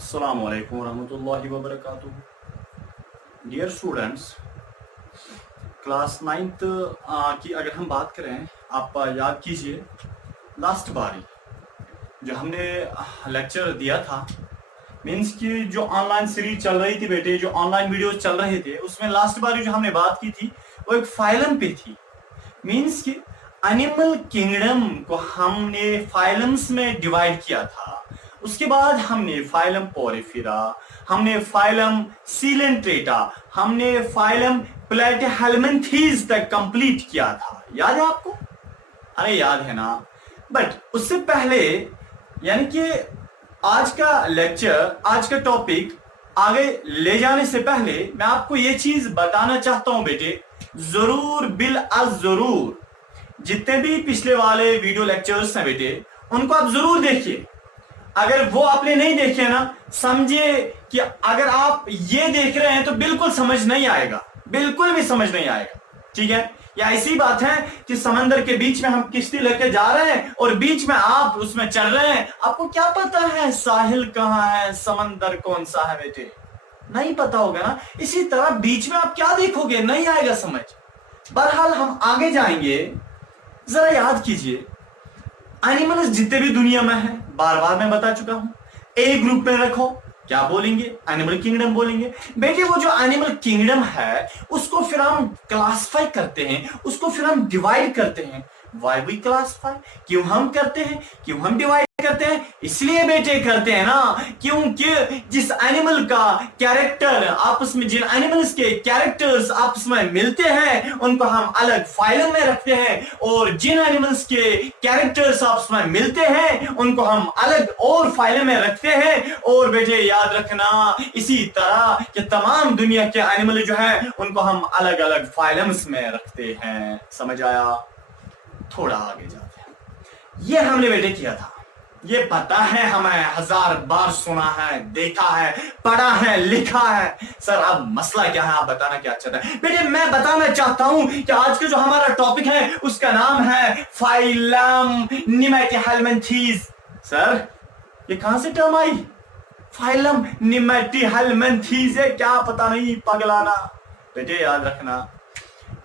अस्सलाम वालेकुम रहमतुल्लाहि व बरकातुहू। डियर स्टूडेंट्स, क्लास नाइन्थ की अगर हम बात करें, आप याद कीजिए लास्ट बारी जो हमने लेक्चर दिया था, मीन्स कि जो ऑनलाइन सीरीज चल रही थी बेटे, जो ऑनलाइन वीडियोस चल रहे थे, उसमें लास्ट बारी जो हमने बात की थी वो एक फाइलम पे थी। मीन्स कि एनिमल किंगडम को हमने फाइलम्स में डिवाइड किया था। उसके बाद हमने फाइलम पोरिफेरा, हमने फाइलम सीलेंट्रेटा, हमने फाइलम प्लेटिहेल्मिन्थीज तक कंप्लीट किया था। याद है आपको? अरे याद है ना। बट उससे पहले, यानी कि आज का लेक्चर, आज का टॉपिक आगे ले जाने से पहले मैं आपको ये चीज बताना चाहता हूं बेटे, जरूर बिल अज जरूर जितने भी पिछले वाले वीडियो लेक्चर्स हैं बेटे, उनको आप जरूर देखिए। अगर वो आपने नहीं देखे ना, समझिए कि अगर आप ये देख रहे हैं तो बिल्कुल समझ नहीं आएगा, बिल्कुल भी समझ नहीं आएगा। ठीक है? या ऐसी बात है कि समंदर के बीच में हम किश्ती लेके जा रहे हैं और बीच में आप उसमें चल रहे हैं, आपको क्या पता है साहिल कहाँ है, समंदर कौन सा है बेटे? नहीं पता होगा ना। इसी तरह बीच में आप क्या देखोगे, नहीं आएगा समझ। बहरहाल हम आगे जाएंगे। जरा याद कीजिए, एनिमल्स जितने भी दुनिया में है, बार बार मैं बता चुका हूं, ए ग्रुप में रखो, क्या बोलेंगे? एनिमल किंगडम बोलेंगे। बेटे वो जो एनिमल किंगडम है उसको फिर हम क्लासिफाई करते हैं, उसको फिर हम डिवाइड करते हैं। वाई वी क्लासिफाई, क्यों हम करते हैं, क्यों हम डिवाइड करते हैं? इसलिए बेटे करते हैं ना, क्योंकि जिस एनिमल का कैरेक्टर आपस में, जिन एनिमल्स के कैरेक्टर्स आपस में मिलते हैं, उनको हम अलग फाइलम में रखते हैं, और जिन एनिमल्स के कैरेक्टर्स आपस में मिलते हैं उनको हम अलग और फाइलम में रखते हैं। और बेटे याद रखना, इसी तरह कि तमाम दुनिया के एनिमल जो है उनको हम अलग अलग फाइलम्स में रखते हैं। समझ आया? थोड़ा आगे जाते हैं। ये हमने बेटे किया था, ये पता है, हमें 1000 बार सुना है, देखा है, पढ़ा है, लिखा है। सर अब मसला क्या है, आप बताना क्या चाहते हैं? बेटे मैं बताना चाहता हूं कि आज का जो हमारा टॉपिक है उसका नाम है फाइलम निमेटीहेल्मिन्थीज। सर ये कहां से टर्म आई? फाइलम निमेटीहेल्मिन्थीज है क्या? पता नहीं, पगलाना। बेटे याद रखना,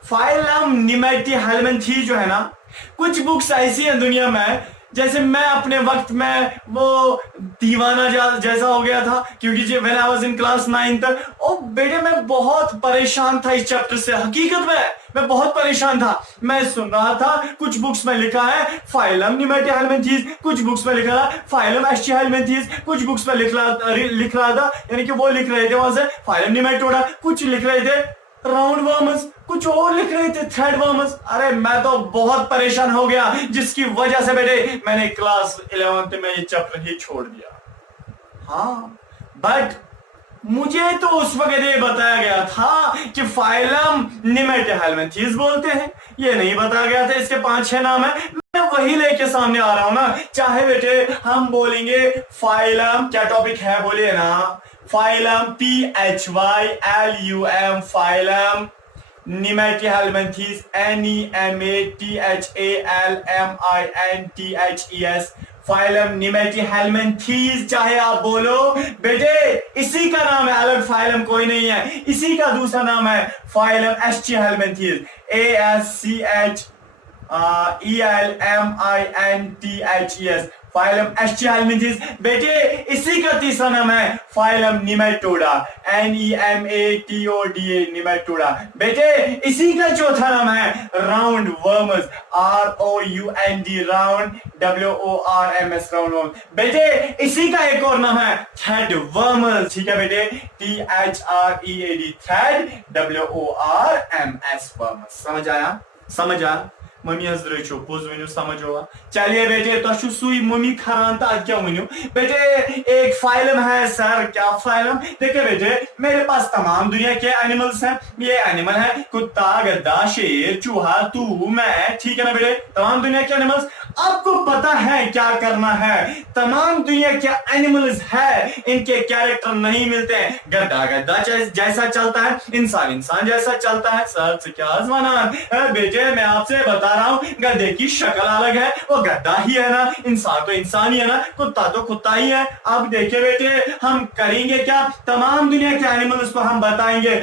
फाइलम निमेटीहेल्मिन्थीज जो है ना, कुछ बुक्स ऐसी हैं दुनिया में, जैसे मैं अपने वक्त में वो दीवाना जैसा हो गया था, क्योंकि जब when I was in class 9th, ओ बेटे मैं बहुत परेशान था इस चैप्टर से। हकीकत में मैं बहुत परेशान था। मैं सुन रहा था कुछ बुक्स में लिखा है फाइलम निमेटीहेल्मिन्थीज, कुछ बुक्स में लिखा था फाइलम एस्चिहेल्मिन्थीज, कुछ बुक्स में लिख रहा था, यानी कि वो लिख रहे थे वहां से फाइलम निमेटोडा, कुछ लिख रहे थे राउंड वर्म्स, कुछ और लिख रहे थे थ्रेड वर्म्स। अरे मैं तो बहुत परेशान हो गया, जिसकी वजह से बेटे मैंने क्लास 11th में ये चैप्टर ही छोड़ दिया। हाँ, बट मुझे तो उस वक्त ये बताया गया था कि फाइलम निमेटीहेल्मिन्थीज बोलते हैं, ये नहीं बताया गया था इसके 5-6 नाम है। मैं वही लेके सामने आ रहा हूं ना। चाहे बेटे हम बोलेंगे फाइलम, क्या टॉपिक है बोलिए ना, phylum PHYLUM, phylum nemathelminthes NEMATHALMINTHES, phylum nemathelminthes चाहे आप बोलो बेटे, इसी का नाम है, अलग फाइलम कोई नहीं है। इसी का दूसरा नाम है फाइलम एस्चिहेल्मिन्थीज, ASCHELMINTHES, फाइलम एस्चिहेल्मिन्थीज। बेटे इसी का तीसरा नाम है फाइलम निमेटोडा, NEMATODA, निमेटोडा। बेटे इसी का चौथा नाम है round worms, ROUND, round, WORMS, round worms. बेटे इसी का एक और नाम है थ्रेड वर्म्स। ठीक है बेटे, THREAD, थ्रेड, WORMS, वर्म्स। समझ आया? समझ आया? मम्मी हजर पोज वनु समझ होगा। चलिए बेटे तो सुई मम्मी खरान तो क्या वनु बेटे, एक फाइलम है। सर क्या फाइलम? देखिए बेटे मेरे पास तमाम दुनिया के एनिमल्स हैं। ये एनिमल है कुत्ता, गद्दा, शेर, चूहा, तू, मैं, ठीक है ना बेटे, तमाम दुनिया के एनिमल्स। आपको पता है क्या करना है। तमाम दुनिया के एनिमल्स है, इनके कैरेक्टर नहीं मिलते हैं। गद्दा गद्दा जैसा चलता है, इंसान इंसान जैसा चलता है। सर से क्या आजमाना बेटे, मैं आपसे बता रहा हूँ गधे की शक्ल अलग है, वो गद्दा ही है ना, इंसान तो इंसान ही है ना, कुत्ता तो कुत्ता ही है। अब देखिए बेटे हम करेंगे क्या, तमाम दुनिया के एनिमल्स को हम बताएंगे।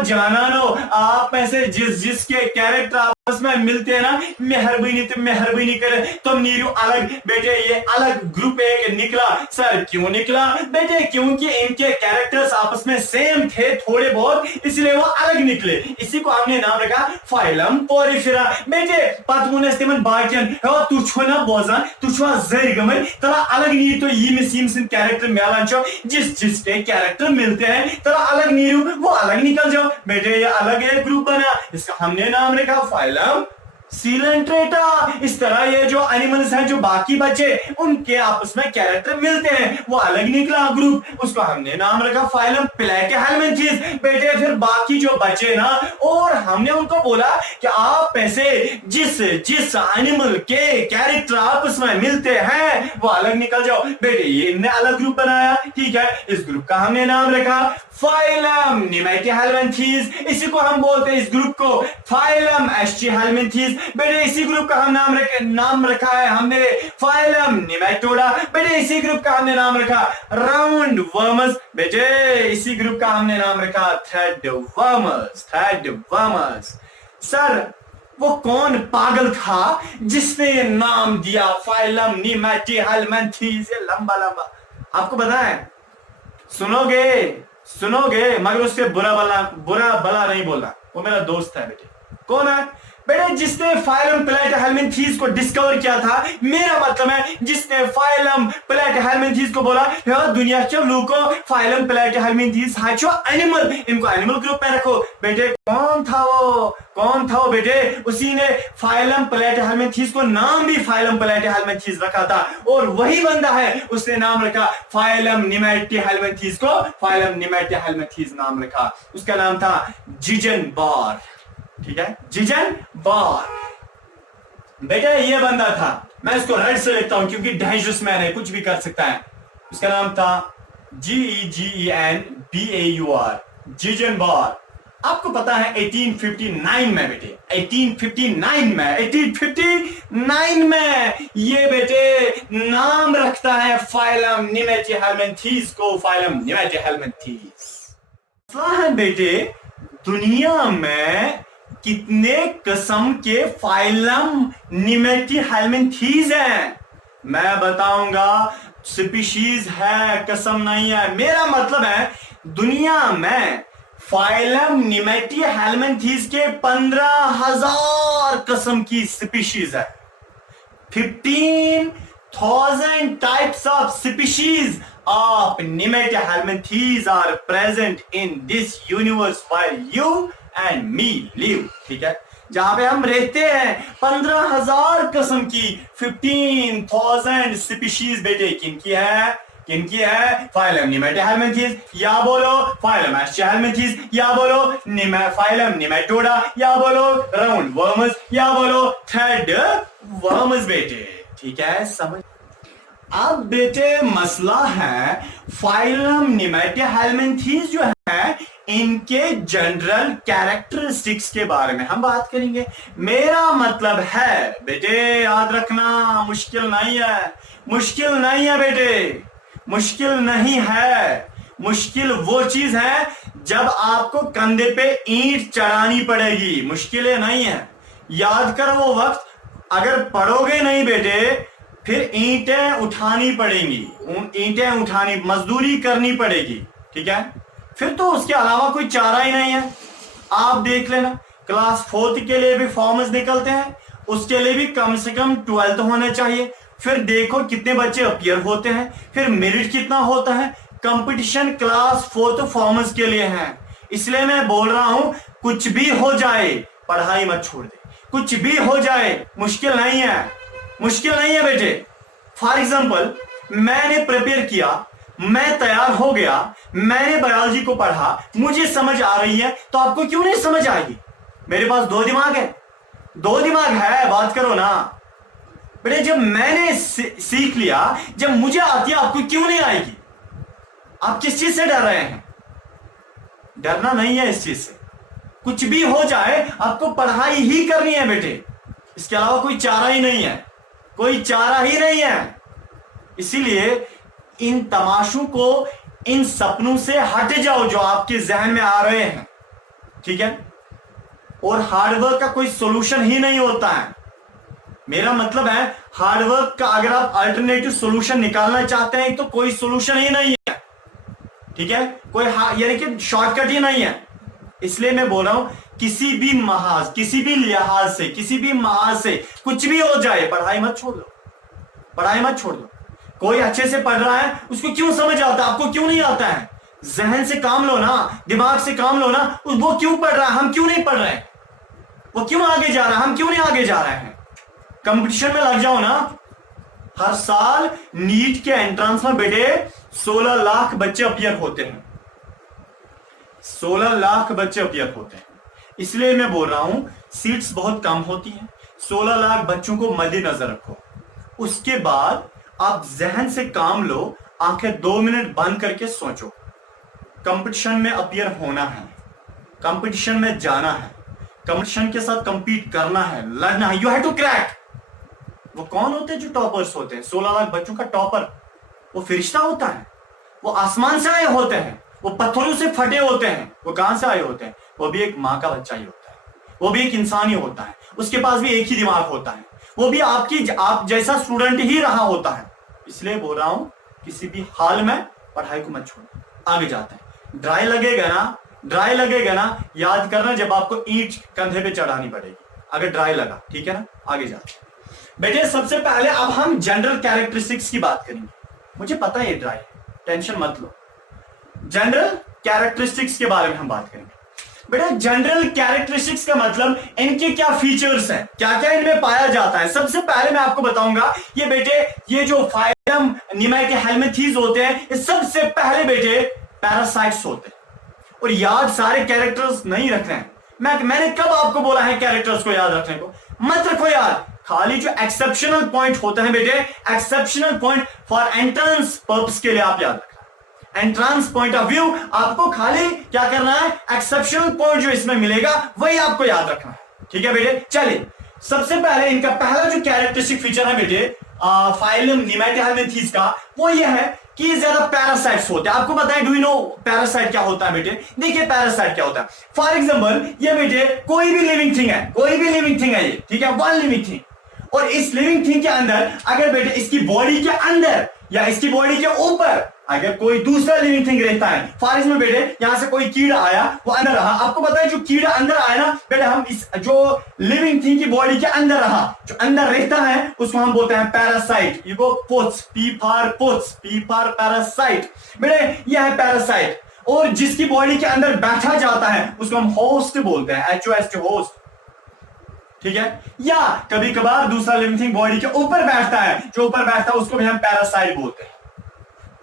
जानो आप में से जिसके कैरेक्टर आपस में मिलते हैं ना, मेहरबानी करे तुम नीरू अलग। बेटे ये अलग ग्रुप एक निकला। सर क्यों निकला बेटे, क्योंकि इनके कैरेक्टर्स आपस में सेम थे थोड़े बहुत, इसलिए वो अलग निकले। इसी को हमने नाम रखा फाइलम पोरिफेरा। बेटे पतमुनस तिमन बाकियन तु छो ना बोजान, तु छो जरिगमन तला अलग नीर तो यीम कैरेक्टर मिलान छो, जिसके कैरेक्टर मिलते हैं तला अलग नीरू, वो अलग निकल जाओ। बेटे ये अलग एक ग्रुप बना, इसका हमने नाम रखा फाइलम सीलेंट्रेटा। इस तरह ये जो एनिमल्स हैं जो बाकी बचे उनके आपस में कैरेक्टर मिलते हैं, वो अलग निकला ग्रुप, उसको हमने नाम रखा फाइलम प्लेटिहेल्मिन्थेस। बेटे फिर बाकी जो बचे ना, और हमने उनको बोला कि आप पैसे जिस एनिमल के कैरेक्टर आपस में मिलते हैं वो अलग निकल जाओ। बेटे ये इनने अलग ग्रुप बनाया, ठीक है, इस ग्रुप का हमने नाम रखा फाइलम नेमेटिहेल्मिन्थेस। इसी को हम बोलते हैं इस ग्रुप को फाइलम एस्टिहेल्मिन्थेस। बेटे इसी ग्रुप का हम नाम रखा है हमने फाइलम नेमेटोडा। बेटे इसी ग्रुप का हमने नाम रखा राउंड वर्मस। बेटे इसी ग्रुप का हमने नाम रखा थ्रेड वर्मस। सर वो कौन पागल था जिसने नाम दिया फाइलम नेमेटिहेल्मिन्थेस? ये लंबा आपको पता है, सुनोगे मगर उससे बुरा भला नहीं बोलना। वो मेरा दोस्त है बेटे। कौन है बेटे? जिसने फाइलम प्लेटिहेल्मिन्थेस को डिस्कवर किया था। मेरा मतलब है जिसने फाइलम प्लेटिहेल्मिन्थेस को बोला दुनिया के लोगों को फाइलम प्लेटिहेल्मिन्थेस हाचो एनिमल, इनको एनिमल ग्रुप में रखो। बेटे कौन था वो बेटे? उसी ने फाइलम प्लेटिहेल्मिन्थेस को नाम भी फाइलम प्लेटिहेल्मिन्थेस रखा था, और वही बंदा है उसने नाम रखा फाइलम नेमेटिहेल्मिन्थेस को फाइलम नेमेटिहेल्मिन्थेस नाम रखा। उसका नाम था जिजन बार, ठीक है, जिजन बार। बेटा ये बंदा था, मैं इसको रेड से लिखता हूं क्योंकि डेंजरस मैन है, कुछ भी कर सकता है। उसका नाम था GEGENBAUR, जिजन बार। आपको पता है 1859 में बेटे, 1859 में ये बेटे नाम रखता है फाइलम नेमेटिहेल्मिन्थेस को फाइलम नेमेटिहेल्मिन्थेस। बेटे दुनिया में कितने किस्म के फाइलम नेमेटिहेल्मिन्थेस हैं? मैं बताऊंगा, स्पीशीज है, किस्म नहीं है। मेरा मतलब है दुनिया में फाइलम नेमेटिहेल्मिन्थेस के 15,000 किस्म की स्पीशीज है। 15,000 types of species of nemathelminthes are present in this universe while you and me live, ठीक है, जहां पे हम रहते हैं। 15,000 किस्म की 15,000 स्पीशीज बेटे किनकी है? फाइलम नेमेटिहेल्मिन्थेस, या बोलो फाइलम एस्टिहेल्मिन्थेस, या बोलो फाइलम नेमेटोडा, या बोलो राउंड वर्मस, या बोलो थ्रेड वर्मस बेटे, ठीक है, समझ। अब बेटे मसला है फाइलम नेमेटिहेल्मिन्थेस जो है इनके जनरल कैरेक्टरिस्टिक्स के बारे में हम बात करेंगे। मेरा मतलब है बेटे याद रखना, मुश्किल नहीं है बेटे, मुश्किल नहीं है। मुश्किल वो चीज है जब आपको कंधे पे ईंट चढ़ानी पड़ेगी, मुश्किलें नहीं है। याद करो वो वक्त, अगर पढ़ोगे नहीं बेटे फिर ईंटें उठानी पड़ेंगी, मजदूरी करनी पड़ेगी, ठीक है, फिर तो उसके अलावा कोई चारा ही नहीं है। आप देख लेना क्लास 4th के लिए भी फॉर्म्स निकलते हैं, उसके लिए भी कम से कम 12th होना चाहिए। फिर देखो कितने बच्चे अपीयर होते हैं, फिर मेरिट कितना होता है। कंपटीशन क्लास 4th फॉर्म्स के लिए है। इसलिए मैं बोल रहा हूं कुछ भी हो जाए पढ़ाई मत छोड़ दे, कुछ भी हो जाए, मुश्किल नहीं है बेटे। फॉर एग्जाम्पल मैंने प्रिपेयर किया, मैं तैयार हो गया, मैंने बायोलॉजी को पढ़ा, मुझे समझ आ रही है, तो आपको क्यों नहीं समझ आएगी? मेरे पास 2 दिमाग है, बात करो ना। बेटे जब मैंने सीख लिया, जब मुझे आती है, आपको क्यों नहीं आएगी? आप किस चीज से डर रहे हैं? डरना नहीं है इस चीज से। कुछ भी हो जाए आपको पढ़ाई ही करनी है बेटे, इसके अलावा कोई चारा ही नहीं है, कोई चारा ही नहीं है। इसीलिए इन तमाशों को, इन सपनों से हट जाओ जो आपके जहन में आ रहे हैं, ठीक है? और हार्डवर्क का कोई सॉल्यूशन ही नहीं होता है। मेरा मतलब है हार्डवर्क का अगर आप अल्टरनेटिव सॉल्यूशन निकालना चाहते हैं तो कोई सॉल्यूशन ही नहीं है, ठीक है? कोई यानी कि शॉर्टकट ही नहीं है। इसलिए मैं बोल रहा हूं किसी भी महाज, किसी भी लिहाज से, किसी भी महाज से कुछ भी हो जाए, पढ़ाई मत छोड़ दो, पढ़ाई मत छोड़ दो। कोई अच्छे से पढ़ रहा है, उसको क्यों समझ आता है, आपको क्यों नहीं आता है? जहन से काम लो ना, दिमाग से काम लो ना। वो क्यों पढ़ रहा है, हम क्यों नहीं पढ़ रहे हैं? वो क्यों आगे जा रहा है, हम क्यों नहीं आगे जा रहे हैं? कंपटीशन में लग जाओ ना। हर साल नीट के एंट्रेंस में बेटे 16 लाख बच्चे अपीयर होते हैं, 16 लाख बच्चे अपीयर होते हैं। इसलिए मैं बोल रहा हूं सीट्स बहुत कम होती हैं। 16 लाख बच्चों को मद्देनजर रखो। उसके बाद आप जहन से काम लो, आंखें 2 मिनट बंद करके सोचो। कंपटीशन में अपीयर होना है, कंपटीशन में जाना है, कंपटीशन के साथ कंपीट करना है, लड़ना है। You have to crack. वो कौन होते हैं जो टॉपर्स होते हैं? 16 लाख बच्चों का टॉपर वो फरिश्ता होता है, वो आसमान से आए होते हैं, वो पत्थरों से फटे होते हैं। वो कहां से आए होते हैं? वो भी एक माँ का बच्चा ही होता है, वो भी एक इंसान ही होता है, उसके पास भी एक ही दिमाग होता है, वो भी आप जैसा स्टूडेंट ही रहा होता है। इसलिए बोल रहा हूं किसी भी हाल में पढ़ाई को मत छोड़ो, आगे जाते हैं। ड्राई लगेगा ना, ड्राई लगेगा ना, याद करना जब आपको ईंट कंधे पे चढ़ानी पड़ेगी, अगर ड्राई लगा, ठीक है ना? आगे जाते हैं बेटे। सबसे पहले अब हम जनरल कैरेक्टरिस्टिक्स की बात करेंगे। मुझे पता है ये ड्राई, टेंशन मत लो। जनरल कैरेक्टरिस्टिक्स के बारे में हम बात करेंगे बेटा। जनरल कैरेक्टरिस्टिक्स का मतलब इनके क्या फीचर्स हैं, क्या क्या इनमें पाया जाता है। सबसे पहले मैं आपको बताऊंगा ये बेटे, ये जो फाइलम निमैटोहेल्मिंथीज होते हैं, ये सबसे पहले बेटे पैरासाइट्स होते हैं। और याद सारे कैरेक्टर्स नहीं रखने हैं। मैंने कब आपको बोला है कैरेक्टर्स को याद रखने को? मत रखो याद, खाली जो एक्सेप्शनल पॉइंट होते हैं बेटे, exceptional point for entrance purpose के लिए आप याद रखना। एंट्रेंस पॉइंट ऑफ व्यू आपको खाली क्या करना है, एक्सेप्शनल पॉइंट जो इसमें मिलेगा वही आपको याद रखना है, ठीक है बेटे? चलिए सबसे पहले इनका पहला जो कैरेक्टरिस्टिक फीचर है बेटे फाइलम निमैटोहेल्मिंथीज का, वो ये है कि ज्यादा पैरासाइट्स होते हैं। आपको पता है, डू यू नो पैरासाइट क्या होता है बेटे? देखिए पैरासाइट क्या होता है। फॉर एग्जांपल ये बेटे कोई भी लिविंग थिंग है, कोई भी लिविंग थिंग है ये, ठीक है? One living thing. और इस लिविंग थिंग के अंदर अगर बेटे इसकी बॉडी के अंदर या इसकी बॉडी के ऊपर अगर कोई दूसरा लिविंग थिंग रहता है, फॉर एग्जांपल बेटे यहां से कोई कीड़ा आया, वो अंदर रहा। आपको पता है जो कीड़ा अंदर आया ना बेटे, हम इस जो लिविंग थिंग की बॉडी के अंदर रहा, जो अंदर रहता है, उसको हम बोलते हैं parasite. You go puts, P for parasite बेटे, यह है पैरासाइट। और जिसकी बॉडी के अंदर बैठा जाता है उसको हम होस्ट बोलते हैं, HOST, होस्ट, ठीक है? या कभी कभार दूसरा लिविंग थिंग बॉडी के ऊपर बैठता है, जो ऊपर बैठता है उसको भी हम पैरासाइट बोलते हैं,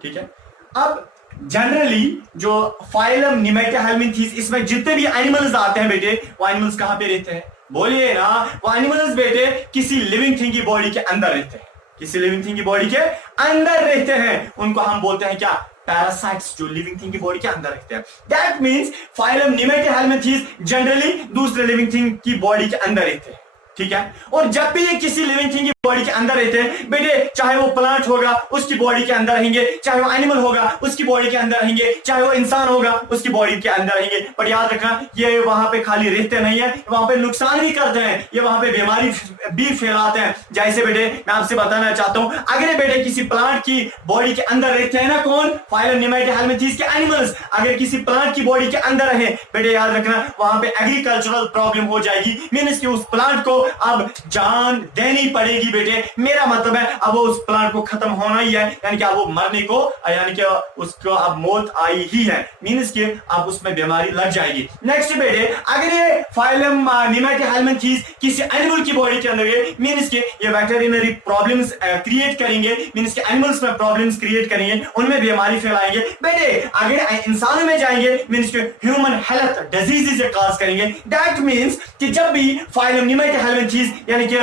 ठीक है? अब जनरली जो फाइलम निमैटोहेल्मिंथीज, इसमें जितने भी एनिमल्स आते हैं बेटे, वो एनिमल्स कहां पे रहते हैं? बोलिए ना, वो एनिमल्स बेटे किसी लिविंग थिंग की बॉडी के अंदर रहते हैं, किसी लिविंग थिंग की बॉडी के अंदर रहते हैं। उनको हम बोलते हैं क्या? पैरासाइट्स, जो लिविंग थिंग की बॉडी के अंदर रहते हैं। दैट मींस फाइलम निमैटोहेल्मिंथीज जनरली दूसरे लिविंग थिंग की बॉडी के अंदर रहते हैं, ठीक है? और जब भी ये किसी लिविंग थिंग की बॉडी के अंदर रहते हैं बेटे, चाहे वो प्लांट होगा उसकी बॉडी के अंदर रहेंगे, चाहे वो एनिमल होगा उसकी बॉडी के अंदर रहेंगे, चाहे वो इंसान होगा उसकी बॉडी के अंदर रहेंगे। पर याद रखना, ये वहां पे खाली रहते नहीं है, वहां पे नुकसान भी करते हैं, ये वहां पे बीमारी भी फैलाते हैं। जैसे बेटे मैं आपसे बताना चाहता हूं, अगर बेटे किसी प्लांट की बॉडी के अंदर रहते हैं ना, कौन? फाइलम निमैटोहेल्मिंथीज के एनिमल्स अगर किसी प्लांट की बॉडी के अंदर रहे बेटे, याद रखना वहां पे एग्रीकल्चरल प्रॉब्लम हो जाएगी। मींस कि उस प्लांट को अब जान देनी पड़ेगी बेटे। मेरा मतलब है अब वो उस प्लांट को खत्म होना ही है, यानी कि अब वो मरने को, यानी कि उसको अब मौत आई ही है। मींस कि अब उसमें बीमारी लग जाएगी। नेक्स्ट बेटे, अगर ये फाइलम निमैटोहेल्मिंथीज किसी एनिमल की बॉडी के अंदर गए, मींस कि ये वेटरिनरी प्रॉब्लम्स क्रिएट करेंगे, मींस कि एनिमल्स में प्रॉब्लम्स क्रिएट करेंगे, उनमें बीमारी फैलाएंगे। बेटे अगर इंसानों में जाएंगे मींस कि ह्यूमन हेल्थ डिजीजेस कॉज करेंगे। दैट मींस कि जब भी फाइलम निमैटोहेल्मिंथीज हेलमिंथेस यानी कि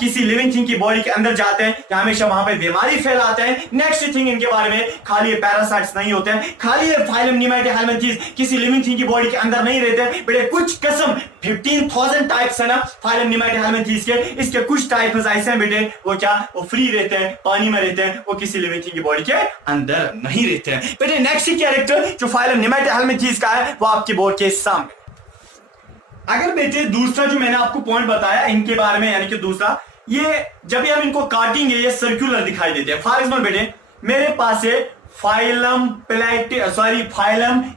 किसी लिविंग थिंग की बॉडी के अंदर जाते हैं या हमेशा वहां पे बीमारी फैलाते हैं। नेक्स्ट थिंग इनके बारे में, खाली ये पैरासाइट्स नहीं होते हैं, खाली ये फाइलम नेमेटोहेलमिंथेस किसी लिविंग थिंग की बॉडी के अंदर नहीं रहते हैं बेटे। कुछ किस्म 15,000 टाइप्स है ना फाइलम नेमेटोहेलमिंथेस के, इसके कुछ टाइप्स ऐसे हैं बेटे वो क्या, वो फ्री रहते हैं, पानी में रहते हैं, वो किसी लिविंग थिंग की बॉडी के अंदर नहीं रहते हैं बेटे। नेक्स्ट कैरेक्टर जो फाइलम नेमेटोहेलमिंथेस का है वो आपके बोर्ड के सामने। अगर बेटे दूसरा जो मैंने आपको पॉइंट बताया इनके बारे में, यानी कि दूसरा, ये जब भी हम इनको काटेंगे ये सर्कुलर दिखाई देते हैं। फॉर एग्जाम्पल बेटे मेरे पास है फाइलम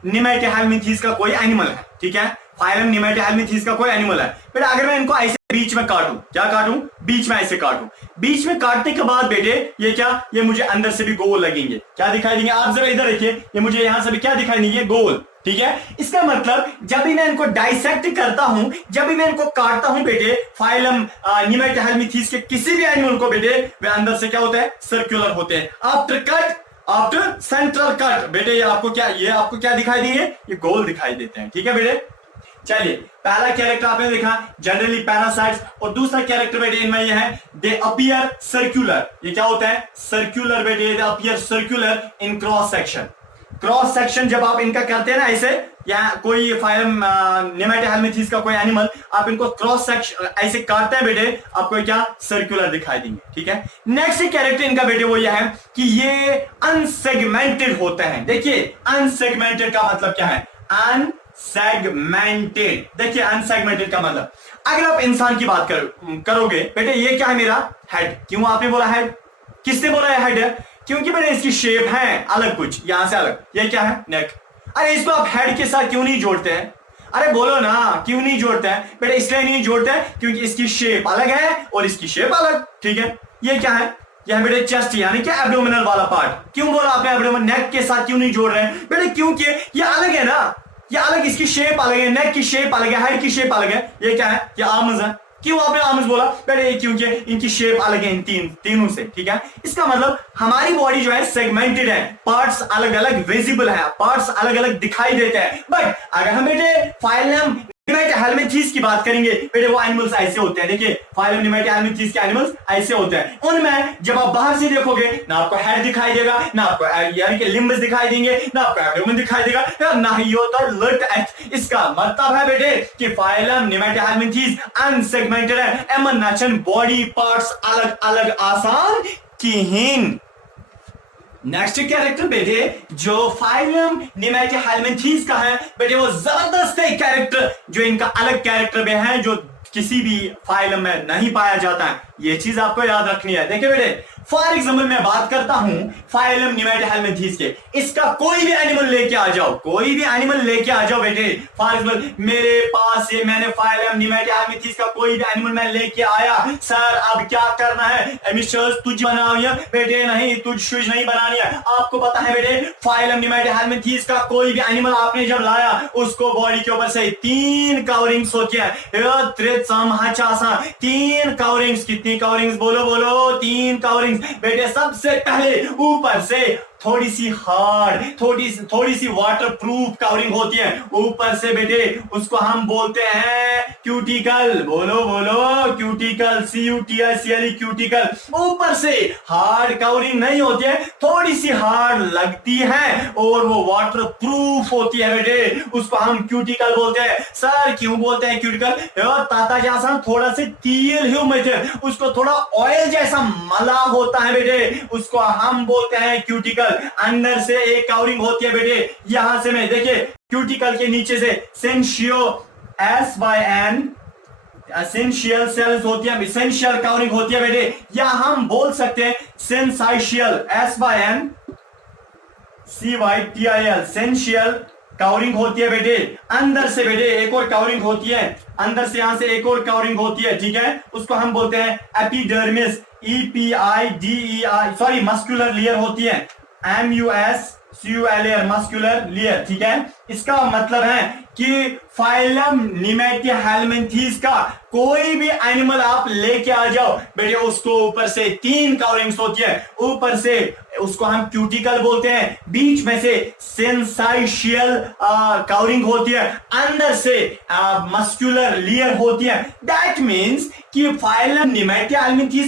नेमेटोहेलमिंथेस का कोई एनिमल है, ठीक है, फाइलम नेमेटोहेलमिंथेस का कोई एनिमल है बेटा। अगर मैं इनको ऐसे बीच में काटूं, क्या काटूं, बीच में ऐसे काटूं, बीच में काटने के बाद बेटे ये क्या, ये मुझे अंदर से भी गोल लगेंगे, क्या दिखाई देंगे, आप जरा इधर देखिए, ये मुझे यहां से भी क्या दिखाई देंगे, गोल, ठीक है। इसका मतलब जब भी मैं इनको डाइसेक्ट करता हूं, जब भी मैं इनको काटता हूं बेटे फाइलम नेमेटोहेलमिंथेस के किसी भी एनिमल को बेटे, वे अंदर से क्या होते हैं, सर्कुलर होते हैं। आफ्टर सेंट्रल कट बेटे ये आपको क्या दिखाई देंगे, ये गोल दिखाई देते हैं, ठीक है बेटे। चलिए पहला कैरेक्टर आपने देखा जनरली पैरासाइट्स, और दूसरा कैरेक्टर बेटे इनमें ये है दे अपीयर सर्कुलर। ये क्या होता है, सर्कुलर बेटे, दे appear circular in cross section. Cross section जब आप इनका करते हैं ना ऐसे, या कोई फाइलम नेमेटोहेलमिंथेस का कोई एनिमल आप इनको क्रॉस सेक्शन ऐसे काटते हैं बेटे, आपको क्या सर्कुलर दिखाई देंगे, ठीक है। नेक्स्ट कैरेक्टर इनका बेटे वो यह है कि ये अनसेगमेंटेड होते हैं। देखिए अनसेगमेंटेड का मतलब क्या है, अनसेगमेंटेड। देखिए अनसेगमेंटेड का मतलब, अगर आप इंसान की बात करोगे बेटे, ये क्या है मेरा हेड, क्यों आपने बोला हेड, किसने बोला है हेड है, क्योंकि बेटे इसकी शेप है अलग, कुछ यहां से अलग, ये क्या है नेक। अरे इसको आप हेड के साथ क्यों नहीं जोड़ते हैं, अरे बोलो ना क्यों नहीं जोड़ते हैं बेटे, इसलिए नहीं जोड़ते हैं क्योंकि इसकी शेप अलग है और इसकी शेप अलग, ठीक है। ये क्या है, यह बेटे चेस्ट यानी कि एब्डोमिनल वाला पार्ट, क्यों बोला आपने एब्डोमिनल, नेक के साथ क्यों नहीं जोड़ रहे हैं बेटे, क्योंकि ये अलग है ना, ये अलग, इसकी शेप अलग है, नेक की शेप अलग है, हेड की शेप अलग है। ये क्या है, ये आर्म्स है, क्यों आपने आर्म्स बोला बेटे, क्योंकि इनकी शेप अलग है इन तीनों से, ठीक है। इसका मतलब हमारी बॉडी जो है सेगमेंटेड है, पार्ट्स अलग अलग विजिबल है, पार्ट्स अलग अलग दिखाई देते हैं। बट अगर हम बेटे फाइलम नेमेटोहेलमिंथेस की बात करेंगे बेटे, वो एनिमल्स ऐसे होते हैं। देखिए फाइलम नेमेटोहेलमिंथेस के एनिमल्स ऐसे होते हैं, उनमें जब आप बाहर से देखोगे ना आपको हेड दिखाई देगा, ना आपको यानी कि लिम्ब्स दिखाई देंगे, ना आपको एब्डोमेन दिखाई देगा, ना ही होता लट। इसका मतलब है बेटे कि फाइलम नेमेटोहेलमिंथेस अनसेगमेंटेड है, एमनाचन बॉडी पार्ट्स अलग अलग आसान कीहीन। नेक्स्ट कैरेक्टर बेटे जो फाइलम नेमेटोहेलमिंथेस का है बेटे, वो जबरदस्त है कैरेक्टर, जो इनका अलग कैरेक्टर में है, जो किसी भी फाइलम में नहीं पाया जाता है। ये चीज आपको याद रखनी है। देखिए बेटे फॉर एग्जाम्पल मैं बात करता हूं फाइलम नेमेटोहेलमिंथेस के, इसका कोई भी एनिमल लेके आ जाओ, कोई भी एनिमल लेके आ जाओ बेटे। फॉर एग्जाम्पल मेरे पास है, मैंने फाइलम नेमेटोहेलमिंथेस का कोई भी एनिमल मैं लेके आया, सर अब क्या करना है, मिस्टर तुझ बनानी है बेटे, नहीं तुझ शुज नहीं बनानी है। आपको पता है बेटे फाइलम नेमेटोहेलमिंथेस का कोई भी एनिमल आपने जब लाया, उसको बॉडी के ऊपर से 3 कवरिंग्स होती है, 3 कवरिंग्स। कितनी कवरिंग्स बोलो बोलो, 3 कवरिंग्स बेटे। सबसे पहले ऊपर से थोड़ी सी हार्ड, थोड़ी सी वाटर प्रूफ कवरिंग होती है ऊपर से बेटे, उसको हम बोलते हैं क्यूटिकल। बोलो बोलो क्यूटिकल, CUTICLE क्यूटिकल। ऊपर से हार्ड कवरिंग नहीं होती है, थोड़ी सी हार्ड लगती है और वो वाटर प्रूफ होती है बेटे, उसको हम क्यूटिकल बोलते हैं। सर क्यों बोलते हैं क्यूटिकल, ताता जैसा थोड़ा से तेल उसको थोड़ा ऑयल जैसा मला होता है बेटे, उसको हम बोलते हैं क्यूटिकल। अंदर से एक कवरिंग होती है बेटे, यहां से मैं देखिए क्यूटिकल के नीचे से सेंशियो SYN एसेंशियल सेल्स होती है, एसेंशियल कवरिंग होती है बेटे, या हम बोल सकते हैं सेंसाइशियल SYN CYTIL सेंशियल कवरिंग होती है बेटे। अंदर से बेटे एक और कवरिंग होती है, अंदर से यहां से एक और कवरिंग होती है, ठीक है, उसको हम बोलते हैं एपिडर्मिस EPIDEI मस्कुलर लेयर होती है, MUSCULAR मस्कुलर लेयर, ठीक है। इसका मतलब है कि फाइलम नेमेटोहेलमिंथेस का कोई भी एनिमल आप लेके आ जाओ बेटे, उसको ऊपर से 3 कवरिंग्स होती है, ऊपर से उसको हम क्यूटिकल बोलते हैं, बीच में से सेंसाइशियल कवरिंग होती है, अंदर से मस्कुलर लेयर होती है। दैट मीन्स कि फाइलम निमेटिया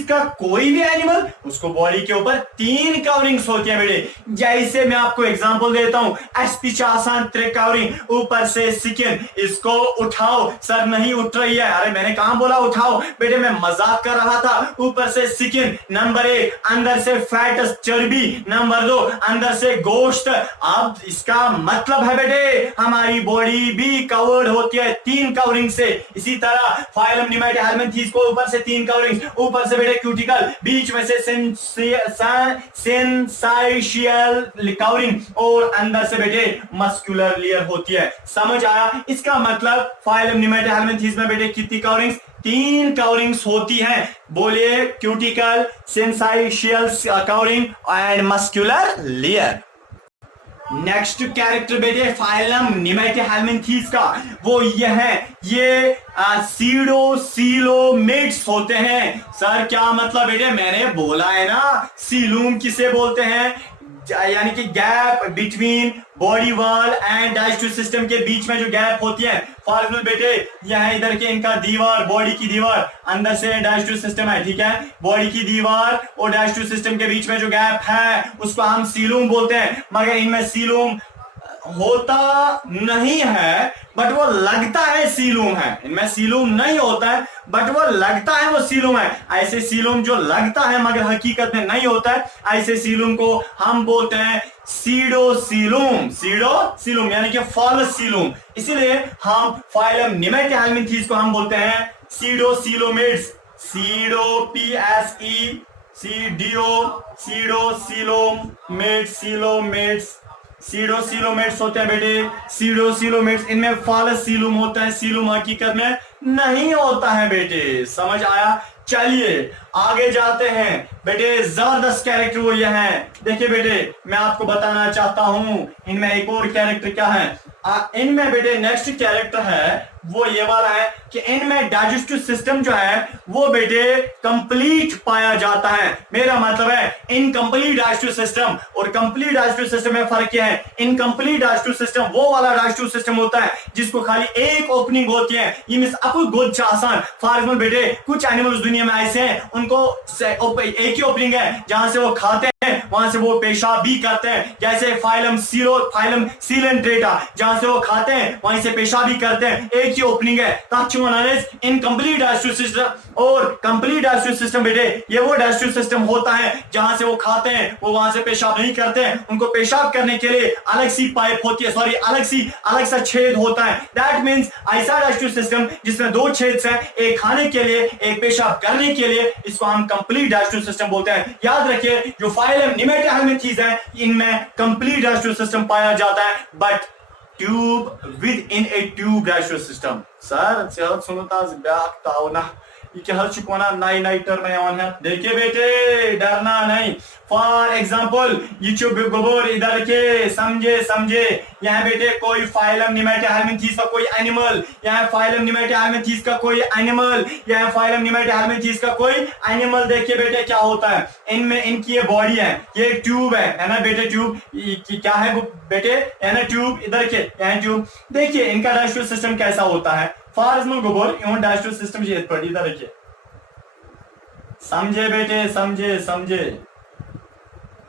का कोई भी एनिमल उसको बॉडी के ऊपर 3 कवरिंग्स होती है बेटे। जैसे मैं आपको एग्जांपल देता हूं, एस्पिचासन कवरिंग, ऊपर से स्किन, इसको उठाओ, सर नहीं उठ रही है, अरे मैंने कहां बोला उठाओ बेटे, मैं मजाक कर रहा था। ऊपर से स्किन नंबर 1, अंदर से फैट चर्बी नंबर 2, अंदर से गोश्त। अब इसका मतलब है बेटे हमारी बॉडी भी कवर्ड होती है 3 कवरिंग से। इसी तरह फाइलम निमेटिया को ऊपर से 3 कवरिंग, ऊपर से बेटे क्यूटिकल, बीच में से सेंसाइशियल कवरिंग और अंदर से बेटे मस्कुलर लेयर होती है। समझ आया? इसका मतलब फाइलम निमेटिया में बेटे कितनी कवरिंग्स? 3 कवरिंग्स होती हैं। बोलिए, cuticle, syncytial covering and muscular layer. Next character बेटे फाइलम निमेटिया का वो ये है, ये सीडोसीलोमेट्स होते हैं। सर क्या मतलब बेटे? मैंने बोला है ना, सीलूम किसे बोलते हैं? यानी कि gap between body wall and digestive system के बीच में जो गैप होती है। फॉर एग्जाम्पल बेटे यह इधर के इनका दीवार, बॉडी की दीवार, अंदर से डाइजेस्टिव सिस्टम है, ठीक है, बॉडी की दीवार और डाइजेस्टिव सिस्टम के बीच में जो गैप है उसको हम सीलूम बोलते हैं। मगर इनमें सीलूम होता नहीं है, बट वो लगता है सीलूम है। इनमें सीलूम नहीं होता है, बट वो लगता है वो सीलूम है। ऐसे सीलूम जो लगता है मगर हकीकत में नहीं होता है, ऐसे सीलूम को हम बोलते हैं सीडोसीलूम। सीडोसीलूम यानी कि फॉल्स सीलूम। इसीलिए हम फाइलम निमेटिया को हम बोलते हैं सीडोसीलोमेट्स। सीडोसीलोमेट्स होते हैं बेटे, सीडोसीलोमेट्स। इनमें फॉल्स सीलूम होता है, सीलूम हकीकत में नहीं होता है बेटे। समझ आया? चलिए आगे जाते हैं बेटे। जबरदस्त कैरेक्टर वो ये है। देखिए बेटे मैं आपको बताना चाहता हूं इनमें एक और कैरेक्टर क्या है। इनमें बेटे नेक्स्ट कैरेक्टर है वो ये वाला है कि इनमें डाइजेस्टिव सिस्टम जो है वो बेटे कंप्लीट पाया जाता है। मेरा मतलब है इनकम्प्लीट डाइजेस्टिव सिस्टम और कंप्लीट डाइजेस्टिव सिस्टम में फर्क क्या है? इनकम्प्लीट डाइजेस्टिव सिस्टम वो वाला डाइजेस्टिव सिस्टम होता है जिसको खाली एक ओपनिंग होती है। ये मींस आपको गुड आसान। फॉर एग्जाम्पल बेटे कुछ एनिमल्स दुनिया में ऐसे हैं उनको एक ही ओपनिंग है, जहां से वो खाते हैं वहां से वो पेशाब भी करते हैं। जैसे फाइलम सीलेंट्रेटा, जहां से वो खाते हैं वहीं से पेशाब भी करते हैं, एक ही ओपनिंग है। इनकम्प्लीट डाइजेस्टिव सिस्टम और कंप्लीट डाइजेस्टिव सिस्टम बेटे ये वो डाइजेस्टिव सिस्टम होता है जहां से वो खाते हैं वो वहां से पेशाब नहीं करते हैं। उनको पेशाब करने के लिए अलग सी पाइप होती है, सॉरी अलग सा छेद होता है। दैट मींस ऐसा डाइजेस्टिव सिस्टम जिसमें 2 छेद हैं, एक खाने के लिए एक पेशाब करने के लिए, इसको हम कंप्लीट डाइजेस्टिव सिस्टम बोलते हैं। याद रखिए जो फाइलम निमेटिया है इनमें कंप्लीट डाइजेस्टिव सिस्टम पाया जाता है, but tube with in A tube digestive system. Sir सुनता ब्याह ना नई नई टर्म है। देखिए बेटे डरना नहीं। फॉर एग्जाम्पल ये गोबर इधर के समझे यहाँ बेटे कोई फाइलम निमेटिया का कोई एनिमल, यहाँ फाइलम निमेटिया का कोई एनिमल, यहाँ फाइलम निमेटिया का कोई एनिमल। देखिए बेटे क्या होता है, इनमें इनकी ये बॉडी है, ये ट्यूब है ना बेटे। ट्यूब क्या है वो बेटे? है ना ट्यूब, इधर के यहाँ ट्यूब। देखिए इनका डाइजेस्टिव सिस्टम कैसा होता है। फॉर एग्जाम्पल गोबर डाइजेस्टिव सिस्टम इधर रखिए। समझे बेटे, समझे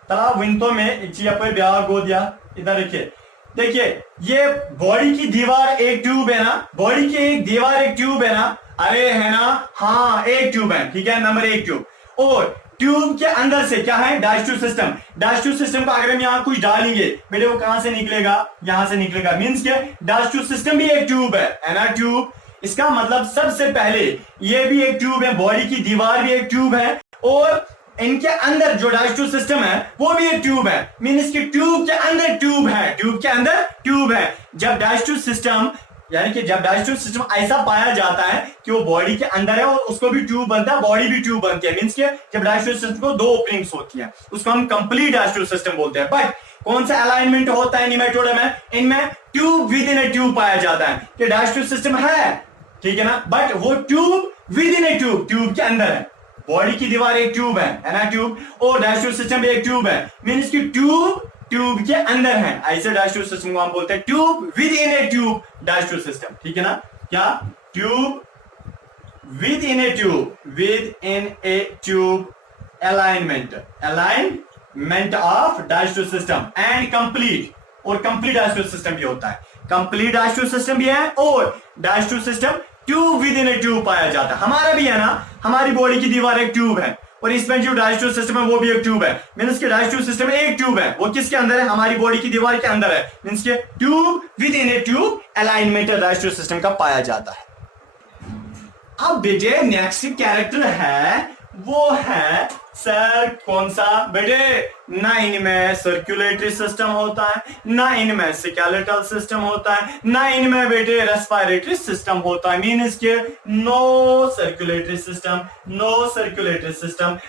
तला विंतो में एक चीज ब्याह गो दिया। इधर रखिए, देखिए ये बॉडी की दीवार एक ट्यूब है ना, बॉडी की एक दीवार एक ट्यूब है ना, अरे है ना, हाँ एक ट्यूब है, ठीक है, नंबर 1 ट्यूब। और ट्यूब के अंदर से क्या है? Digestive system. डाइजेस्टिव सिस्टम को अगर हम यहाँ कुछ डालेंगे बेटे वो कहां से निकलेगा? यहां से निकलेगा। मींस के डाइजेस्टिव सिस्टम भी एक ट्यूब है ना ट्यूब। इसका मतलब सबसे पहले ये भी एक ट्यूब है, बॉडी की दीवार भी एक ट्यूब है और इनके अंदर जो डाइजेस्टिव सिस्टम है वो भी एक ट्यूब है। मींस कि ट्यूब के अंदर ट्यूब है, ट्यूब के अंदर ट्यूब है। जब डाइजेस्टिव सिस्टम यानी कि जब डाइजेस्टिव सिस्टम ऐसा पाया जाता है कि वो बॉडी के अंदर है और उसको भी ट्यूब बनता है, बॉडी भी ट्यूब बनती है। मींस के जब डाइजेस्टिव सिस्टम को 2 ओपनिंग्स होती है उसको हम कंप्लीट डाइजेस्टिव सिस्टम बोलते हैं। बट कौन सा अलाइनमेंट होता है निमेटोडा में? इनमें tube with in A tube पाया जाता है कि डाइजेस्टिव सिस्टम है, ठीक है ना, बट वो tube with in A tube, tube के अंदर है। बॉडी की दीवार एक ट्यूब है ना, ट्यूब, और डाइजेस्टिव सिस्टम भी एक ट्यूब है, मींस की ट्यूब के अंदर है, ऐसे डाइजेस्टिव सिस्टम को हम बोलते हैं tube with in A tube digestive system, ठीक है ना। क्या, tube with in A tube alignment of digestive system and complete, और कंप्लीट डाइजेस्टिव सिस्टम भी होता है, कंप्लीट डाइजेस्टिव सिस्टम भी है और digestive system tube with in A tube पाया जाता है। हमारा भी है ना, हमारी बॉडी की दीवार एक ट्यूब है और इसमें जो डाइजेस्टिव सिस्टम है वो भी एक ट्यूब है, मींस के डाइजेस्टिव सिस्टम में एक ट्यूब है, वो किसके अंदर है, हमारी बॉडी की दीवार के अंदर है, मींस के tube with in A tube alignment digestive system का पाया जाता है। अब बेटे नेक्स्ट कैरेक्टर है, वो है सर कौन सा बेटे, ना इनमें सर्कुलेटरी सिस्टम होता है, ना इनमें स्केलेटल सिस्टम होता है, ना इनमें बेटे रेस्पिरेटरी सिस्टम होता है, मींस के no circulatory system,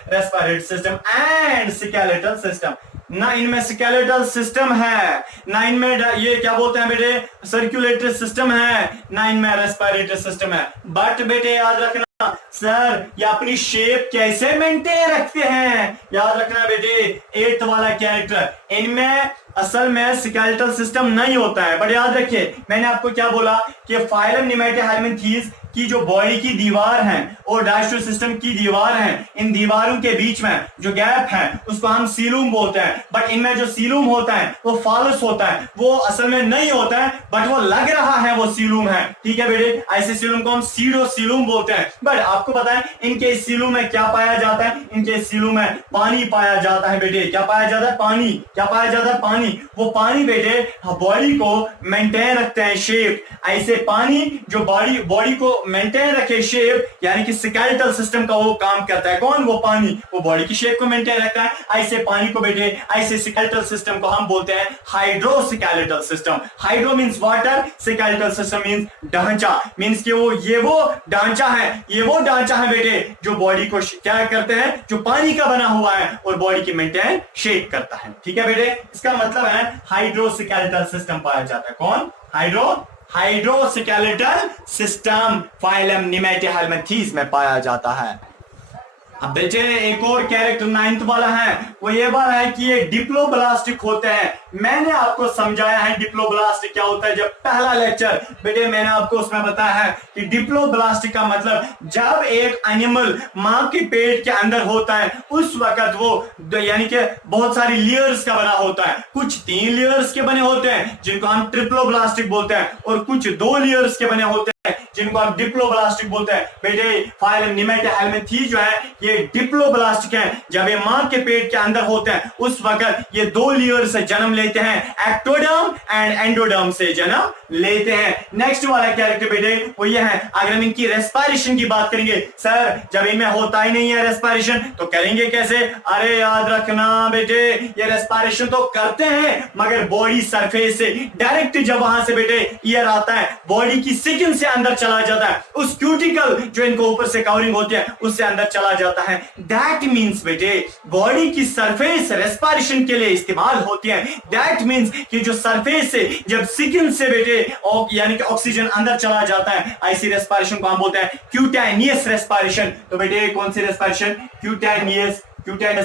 respiratory system and skeletal system. ना इनमें स्केलेटल सिस्टम है, ना इनमें ये क्या बोलते हैं बेटे सर्कुलेटरी सिस्टम है, ना इनमें रेस्पिरेटरी सिस्टम है, बट बेटे याद रखना सर ये अपनी शेप कैसे मेंटेन रखते हैं, याद रखना बेटे 8th वाला कैरेक्टर, इनमें असल में स्केलेटल सिस्टम नहीं होता है, बट याद रखिए मैंने आपको क्या बोला कि फाइलम निमेटोहेलमिन्थेस की जो बॉडी की दीवार है और डाइजेस्टिव सिस्टम की दीवार है, इन दीवारों के बीच में जो गैप है उसको हम सीलूम बोलते हैं, बट इनमें जो सीलूम होता है वो फालस होता है, वो असल में नहीं होता है, बट वो लग रहा है वो सीलूम है, ठीक है बेटे, ऐसे सीलूम को हम सीडो सीलूम बोलते हैं। बट आपको पता है इनके सीलूम में क्या पाया जाता है, इनके सीलूम में पानी पाया जाता है बेटे, क्या पाया जाता है, पानी, क्या पाया जाता है, पानी, वो पानी बेटे बॉडी को मेंटेन रखते हैं शेप, ऐसे पानी जो बॉडी को मेंटेन रखे शेप, यानी कि स्केलेटल सिस्टम का वो काम करता है, कौन, वो पानी, वो बॉडी की शेप को मेंटेन रखता है, ऐसे पानी को बेटे, ऐसे स्केलेटल सिस्टम को हम बोलते हैं hydroskeletal system. Hydro means water, skeletal system means ढांचा, मींस कि वो ढांचा है, ये वो ढांचा है बेटे जो बॉडी को क्या करते हैं, जो पानी का बना हुआ है और बॉडी की मेंटेन शेप करता है, ठीक है बेटे, इसका मतलब है हाइड्रोस्केलेटल सिस्टम पाया जाता है, कौन, हाइड्रोस्केलेटल सिस्टम फाइलम निमेटोहेलमिन्थेस में पाया जाता है। अब बेटे एक और कैरेक्टर 9th वाला है, वो ये वाला है कि ये डिप्लोब्लास्टिक होते हैं। मैंने आपको समझाया है डिप्लोब्लास्टिक क्या होता है, जब पहला लेक्चर बेटे मैंने आपको उसमें बताया है कि डिप्लोब्लास्टिक का मतलब जब एक एनिमल मां के पेट के अंदर होता है उस वक्त वो यानी कि बहुत सारी लेयर्स का बना होता है, कुछ 3 लेयर्स के बने होते हैं जिनको हम ट्रिप्लोब्लास्टिक बोलते हैं, और कुछ 2 लेयर्स के बने होते हैं जिनको हम डिप्लोब्लास्टिक बोलते हैं। बेटे फाइलम निमेटोहेलमिन्थेस जो है ये डिप्लोब्लास्टिक है, जब ये मां के पेट के अंदर होते हैं उस वक्त ये 2 लेयर से जन्म लेते हैं, एक्टोडर्म एंड एंडोडर्म से जन्म लेते हैं। नेक्स्ट वाला कैरेक्टर बेटे वो ये है, अगर हम इनकी रेस्पिरेशन की बात करेंगे, सर जब इनमें होता ही नहीं है रेस्पिरेशन तो करेंगे कैसे, अरे याद रखना बेटे ये रेस्पिरेशन तो करते हैं मगर बॉडी सरफेस से डायरेक्ट, जब वहां से बेटे ईयर आता है बॉडी की स्किन से अंदर चला जाता है, उस क्यूटिकल जो इनको ऊपर से कवरिंग होती है उससे अंदर चला जाता है। दैट मींस बेटे बॉडी की सरफेस रेस्पिरेशन के लिए इस्तेमाल होती है, दैट मींस कि जो सरफेस से जब स्किन से बेटे यानी कि ऑक्सीजन अंदर चला जाता है, ऐसी रेस्पिरेशन को हम बोलते हैं क्यूटेनियस रेस्पिरेशन। तो बेटे कौन सी रेस्पिरेशन, क्यूटेनियस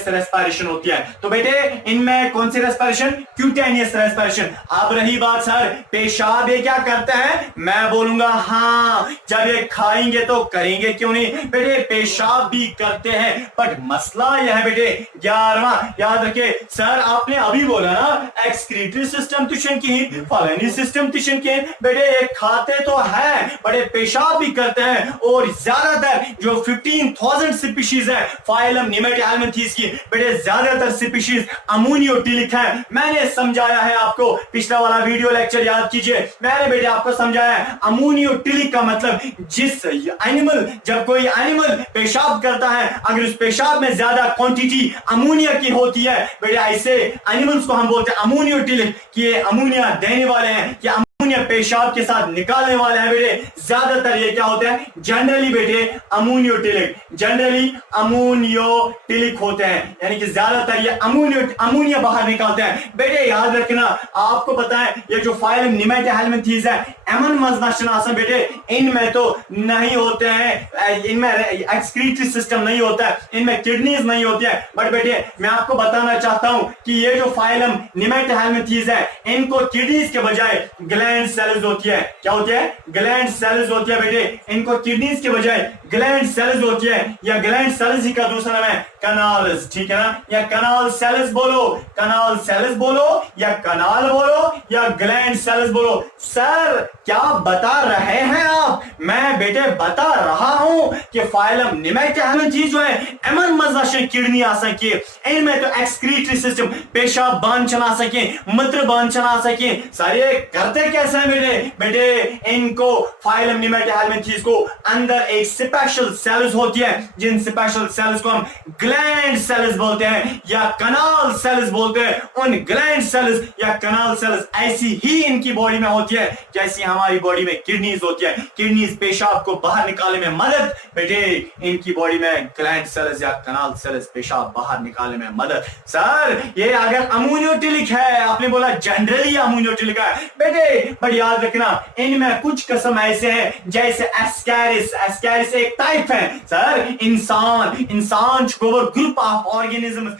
रेस्पिरेशन होती है। तो बेटे इनमें कौन सी रेस्पिरेशन, क्यूटेनियस रेस्पिरेशन। अब रही बात सर पेशाब ये क्या करते हैं, मैं बोलूंगा हाँ, जब ये खाएंगे तो करेंगे क्यों नहीं, बेटे पेशाब भी करते हैं, बट मसला यह है बेटे 11वां याद रखिए, सर आपने अभी बोला ना एक्सक्रीटरी सिस्टम तुशन की, फलानी सिस्टम तुशन की, बेटे ये खाते तो है बड़े पेशाब भी करते हैं, और ज्यादातर जो 15,000 स्पीशीज है फाइलम निमेटोहेलमिन्थेस की, बेटे ज्यादातर स्पीशीज अमोनियोटिलिक है। मैंने समझाया है आपको, पिछला वाला वीडियो लेक्चर याद कीजिए, मैंने बेटे आपको समझाया है अमोनियोटिलिक का मतलब जिस एनिमल, जब कोई एनिमल पेशाब करता है अगर उस पेशाब में ज्यादा क्वांटिटी अमोनिया की होती है, बेटे ऐसे एनिमल्स को हम बोलते हैं अमोनियोटिलिक, कि ये अमोनिया देने वाले हैं, कि अमोनिया पेशाब के साथ निकालने वाले हैं बेटे, ज्यादातर ये क्या होते हैं, जनरली बेटे अमोनियोटिलिक, जनरली अमोनियोटिलिक होते हैं, यानी कि ज्यादातर ये अमोनिया बाहर निकालते हैं। बेटे याद रखना, आपको पता है ये जो फाइलम निमेटोहेलमिन्थेस है, एमन मजनाशनासन बेटे इनमें तो नहीं होते हैं, इनमें एक्सक्रीटरी सिस्टम नहीं होता है, इनमें किडनीज नहीं होती है। बट बेटे मैं आपको बताना चाहता हूं कि ये जो फाइलम निमेटोहेलमिन्थेस है, इनको किडनीज के बजाय ग्लैंड सेल्स होती है। क्या होती है, ग्लैंड सेल्स होती है बेटे, इनको किडनीज के बजाय ग्लैंड सेल्स होती है, या ग्लैंड सेल्स ही का दूसरा नाम है कनाल्स, ठीक है ना, या कनाल सेल्स बोलो, कनाल सेल्स बोलो, या कनाल बोलो, या ग्लैंड सेल्स बोलो। सर क्या बता रहे हैं आप? मैं बेटे बता रहा हूं कि फाइलम निमेटोहेलमिन्थेस जो है एमन मजाशे किडनी आ सके, इनमें तो एक्सक्रीटरी सिस्टम पेशाब बांध चला सके, मूत्र बांध चला सके। सारे करते कैसे हैं बेटे? बेटे इनको फाइलम निमेटोहेलमिन्थेस को अंदर एक स्पेशल सेल्स होती है, जिन स्पेशल सेल्स को हम ग्लैंड सेल्स बोलते हैं या कनाल सेल्स बोलते हैं। उन ग्लैंड सेल्स या कनाल सेल्स ऐसी ही इनकी बॉडी में होती है जैसी हमारी बॉडी में किडनीज होती है। किडनीज पेशाब को बाहर निकालने में मदद, बेटे इनकी बॉडी में ग्लैंड सेल्स या कनाल सेल्स पेशाब बाहर निकालने में मदद। सर ये अगर अमोनियोटिलिक है, आपने बोला जनरली अमोनियोटिलिक है बेटे, बट याद रखना इनमें कुछ किस्म ऐसे हैं जैसे एस्कैरिस, एस्कैरिस एक टाइप है सर, इंसान ग्रुप ऑफ ऑर्गेनिज्म,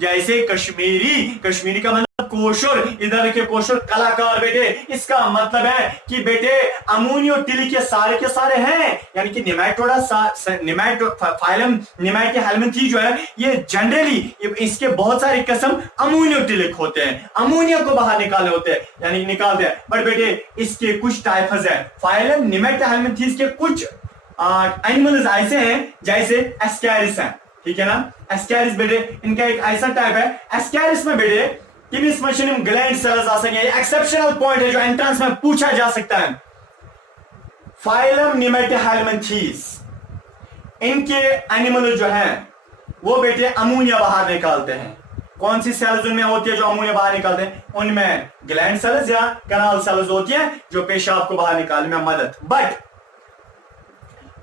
जैसे कश्मीरी का मतलब कोशर, इधर के कोशर कलाकार बेटे, इसका मतलब है कि बेटे अमोनियोटिलिक के सारे हैं, यानी कि फाइलम निमेटोहेलमिन्थेस जो है ये जनरली इसके बहुत सारे किस्म अमोनियोटिलिक होते हैं, अमोनिया को बाहर निकाले होते हैं, यानी निकालते हैं। बट बेटे इसके कुछ टाइप्स है, फाइलम निमेटोहेलमिन्थेस के कुछ एनिमल्स ऐसे हैं जैसे एस्कैरिस है, ठीक है ना। एस्कैरिस बेटे इनका एक ऐसा टाइप है, एस्कैरिस में बेटे किमिस मशीनियम ग्लैंड सेल्स आ सके, एक्सेप्शनल पॉइंट है जो एंट्रेंस में पूछा जा सकता है। फाइलम निमेटोहेलमिन्थेस इनके एनिमल जो है वो बेटे अमोनिया बाहर निकालते हैं। कौन सी सेल्स उनमें होती है जो अमोनिया बाहर निकालते हैं? उनमें ग्लैंड सेल्स या कनाल सेल्स होती है जो पेशाब को बाहर निकालने में मदद। बट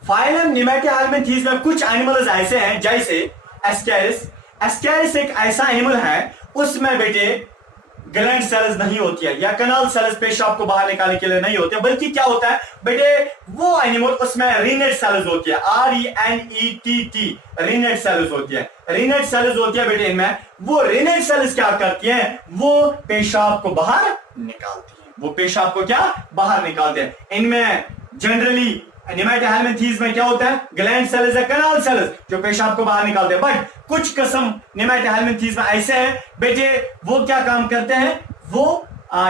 फाइलम निमेटोहेलमिन्थेस में कुछ एनिमल्स ऐसे हैं जैसे एस्कैरिस। एस्कैरिस एक ऐसा एनिमल है उसमें बेटे ग्लैंड सेल्स नहीं होती है या कनाल सेल्स पेशाब को बाहर निकालने के लिए नहीं होते, बल्कि क्या होता है बेटे वो एनिमल उसमें रीनेट सेल्स होती है, RENETT, रीनेट सेल्स होती है, रीनेट सेल्स होती है बेटे इनमें। वो रीनेट सेल्स क्या करती हैं? वो पेशाब को बाहर निकालती हैं, वो पेशाब को क्या बाहर निकालते हैं। इनमें जनरली निमेटोहेलमिन्थेस में क्या होता है? ग्लैंड सेल्स या कनाल सेल्स जो पेशाब को बाहर निकालते हैं। बट कुछ किस्म निमेटोहेलमिन्थेस में ऐसे हैं बेटे वो क्या काम करते हैं? वो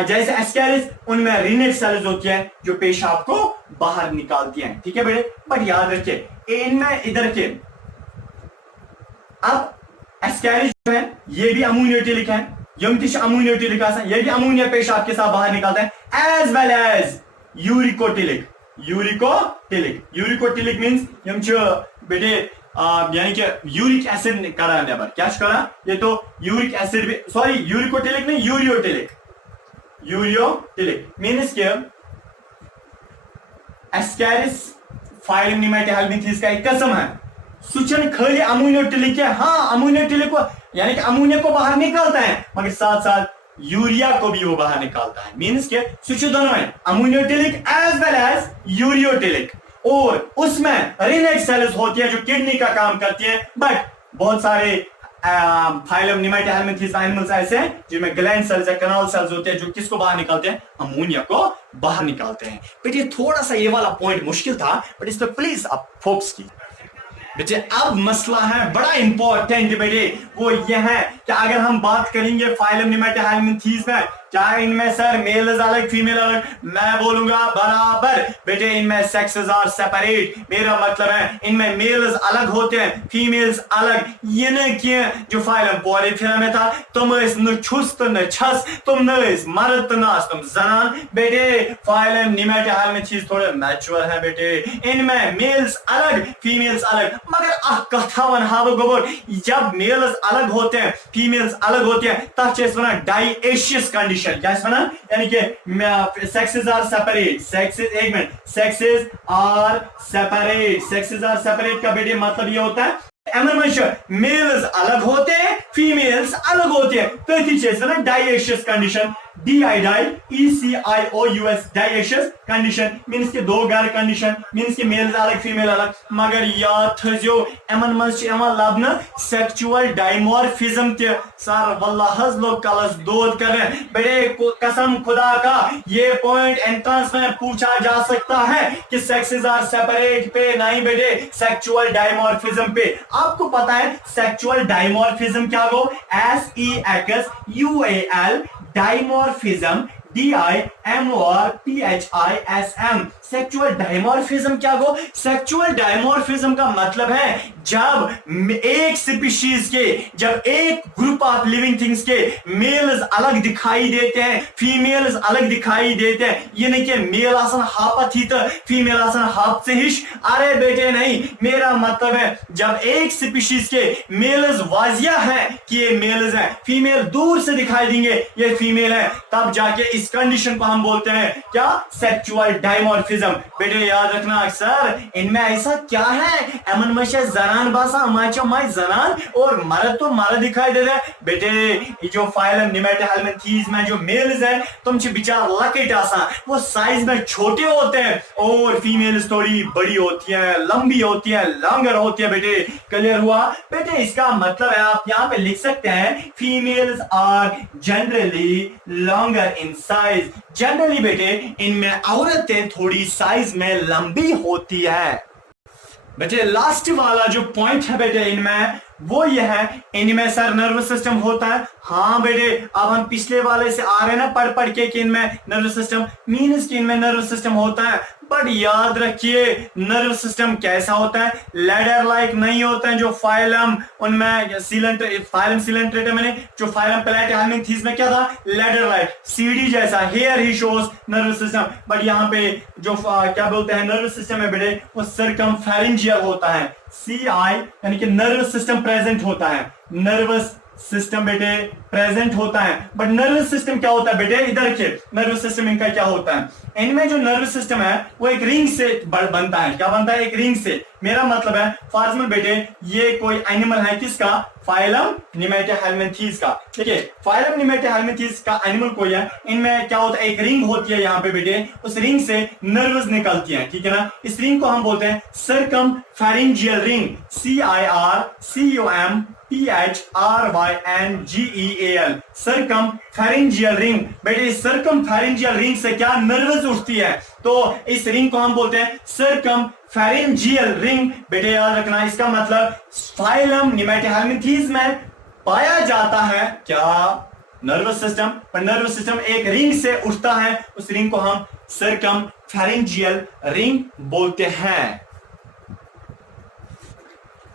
जैसे एस्कैरिस उनमें रीनेट सेल्स होती है जो पेशाब को बाहर निकालती हैं, ठीक है बेटे। बट याद रखिए इनमें इधर के अब एस्कैरिस जो है ये भी अमोनियोटिलिक है, अमोनियोटिलिक ये भी अमोनिया पेशाब के साथ बाहर निकालते हैं, एज वेल एज यूरिकोटिलिक। यूरिकोटिलिक मींस हम बेटे यानी कि यूरिक एसिड करा नेबर, क्या करा? ये तो यूरिक एसिड भी, सॉरी यूरिकोटिलिक नहीं यूरियोटिलिक। यूरियोटिलिक मींस के एस्कैरिस फाइलम निमेटोहेलमिन्थेस का एक किस्म है, सुचन खाली अमोनियोटिलिक है। हाँ अमोनियोटिलिक को यानी कि अमोनिया को बाहर निकालता है मगर साथ साथ यूरिया को भी वो बाहर निकालता है। मींस के स्विच दोनों में अमोनियोटिलिक एज वेल एज यूरियोटिलिक, और उसमें रीनेट सेल्स होती है जो किडनी का काम करती है। बट बहुत सारे फाइलम निमेटोहेलमिन्थेस एनिमल्स ऐसे हैं जिनमें ग्लैंड सेल्स या कनाल सेल्स होते हैं जो किसको बाहर निकालते हैं? अमोनिया को बाहर निकालते हैं। बेटे थोड़ा सा ये वाला पॉइंट मुश्किल था बट इस पर प्लीज आप फोकस कीजिए बेटे। अब मसला है बड़ा इंपॉर्टेंट बेटे, वो ये है कि अगर हम बात करेंगे फाइलम निमेटोहेलमिन्थेस में, क्या इनमें सर मेल अलग फीमेल अलग? मैं बोलूंगा बराबर बेटे इनमें सेक्सेस आर सेपरेट। मेरा मतलब है इनमें मेल्स अलग होते हैं, फीमेल्स अलग। ये न कि जो फाइलम पॉलीफेरा में था तुम न छुस तो न छस, तुम न मर्द न तुम जनान। बेटे फाइलम निमेटोहेलमिन्थेस थोड़े मैच्योर है बेटे, इनमें मेल्स अलग फीमेल्स अलग। मगर कथा वन हाव गोबर जब मेल्स अलग होते हैं फीमेल्स अलग होते हैं तब डाइएशियस कंडीशन कंडीशन, क्या सुना, यानी कि सेक्सेस आर सेपरेट, सेक्सेस, एक minute, sexes are separate, sexes are separate का बेटे मतलब ये होता है मेल्स अलग होते हैं, फीमेल्स अलग होते हैं, तो ना डाइएशियस कंडीशन, DIECIOUS डाइएशियस कंडीशन मींस के दो गर कंडीशन, मींस के मेल्स अलग फीमेल अलग, मगर याद थजो एमन मज लबन सेक्सुअल डायमॉर्फिज्म ते सर वल्लाह लोग कलस दोद कर बड़े कसम खुदा का ये पॉइंट एंट्रेंस में पूछा जा सकता है कि सेक्सेस आर सेपरेट पे नहीं बेटे सेक्सुअल डायमॉर्फिज्म पे। आपको पता है सेक्सुअल डायमॉर्फिज्म क्या हो, SEXUAL dimorphism, DIMORPHISM sexual dimorphism क्या हो, सेक्सुअल डायमॉर्फिज्म का मतलब है जब एक स्पीशीज के, जब एक ग्रुप ऑफ लिविंग थिंग्स के मेल्स अलग दिखाई देते हैं, फीमेल्स अलग दिखाई देते हैं, ये नहीं कि मेल आसन हापत ही तो फीमेल आसन हाप से हिश, अरे बेटे नहीं, मेरा मतलब है जब एक स्पीशीज के मेल्स वाजिया है कि ये मेल्स हैं, फीमेल दूर से दिखाई देंगे ये फीमेल है, तब जाके इस कंडीशन को हम बोलते हैं क्या, सेक्सुअल डायमॉर्फिज्म। बेटे याद रखना अक्सर इनमें ऐसा क्या है, एमन मशे जनान बासा माचो माय जनान और मर्द तो मर्द दिखाई दे रहे बेटे, जो फाइलम निमेटोहेलमिन्थीज में जो मेल्स है तुम बिचार लकेट आसा वो साइज में छोटे होते हैं और फीमेल्स थोड़ी बड़ी होती है, लंबी होती है, लॉन्गर होती है। बेटे क्लियर हुआ, बेटे इसका मतलब है आप यहाँ पे लिख सकते हैं females are generally longer in size, generally बेटे इनमें औरतें थोड़ी साइज में लंबी होती है। बेटे लास्ट वाला जो पॉइंट है बेटे इनमें वो ये है, इनमें सर नर्वस सिस्टम होता है। हाँ बेटे अब हम पिछले वाले से आ रहे हैं ना पढ़ पढ़ के कि इनमें नर्वस सिस्टम मीन्स कि इनमें नर्वस सिस्टम होता है, बट याद रखिए नर्वस सिस्टम कैसा होता है, लेडर लाइक नहीं होता है जो फाइलम उनमें फाइलम सिलेंट्रेटा मैंने जो फाइलम प्लेटिहेलमिन्थीज में क्या था, लेडर लाइक सीडी जैसा, here he shows nervous system, but यहाँ पे जो क्या बोलते हैं नर्वस सिस्टम है बेटे वो सर्कमफेरेंजियल होता है, CI यानी कि नर्वस सिस्टम प्रेजेंट होता है, नर्वस सिस्टम बेटे प्रेजेंट होता है। बट नर्वस सिस्टम क्या होता है बेटे, इधर के नर्वस सिस्टम इनका क्या होता है, इनमें जो नर्वस सिस्टम है वो एक रिंग से बनता है, क्या बनता है, एक रिंग से। मेरा मतलब है फॉर एग्जांपल बेटे ये कोई एनिमल है किसका, फाइलम निमेटोहेलमिन्थीज का, ठीक है, फाइलम निमेटोहेलमिन्थीज का एनिमल कोई है, इनमें क्या होता है एक रिंग होती है यहाँ पे बेटे, उस रिंग से नर्व्स निकलती हैं, ठीक है ना, इस रिंग को हम बोलते हैं सर्कमफेरेंजियल रिंग, CIRCUMPHRYNGEAL सर्कमफेरेंजियल रिंग। बेटे सर्कमफेरेंजियल रिंग से क्या नर्व्स उठती है, तो इस रिंग को हम बोलते हैं सर्कमफेरेंजियल रिंग। बेटे याद रखना इसका मतलब फाइलम निमेटोहेलमिन्थीज में पाया जाता है क्या, नर्वस सिस्टम, पर नर्वस सिस्टम एक रिंग से उठता है, उस रिंग को हम सर्कमफेरेंजियल रिंग बोलते हैं।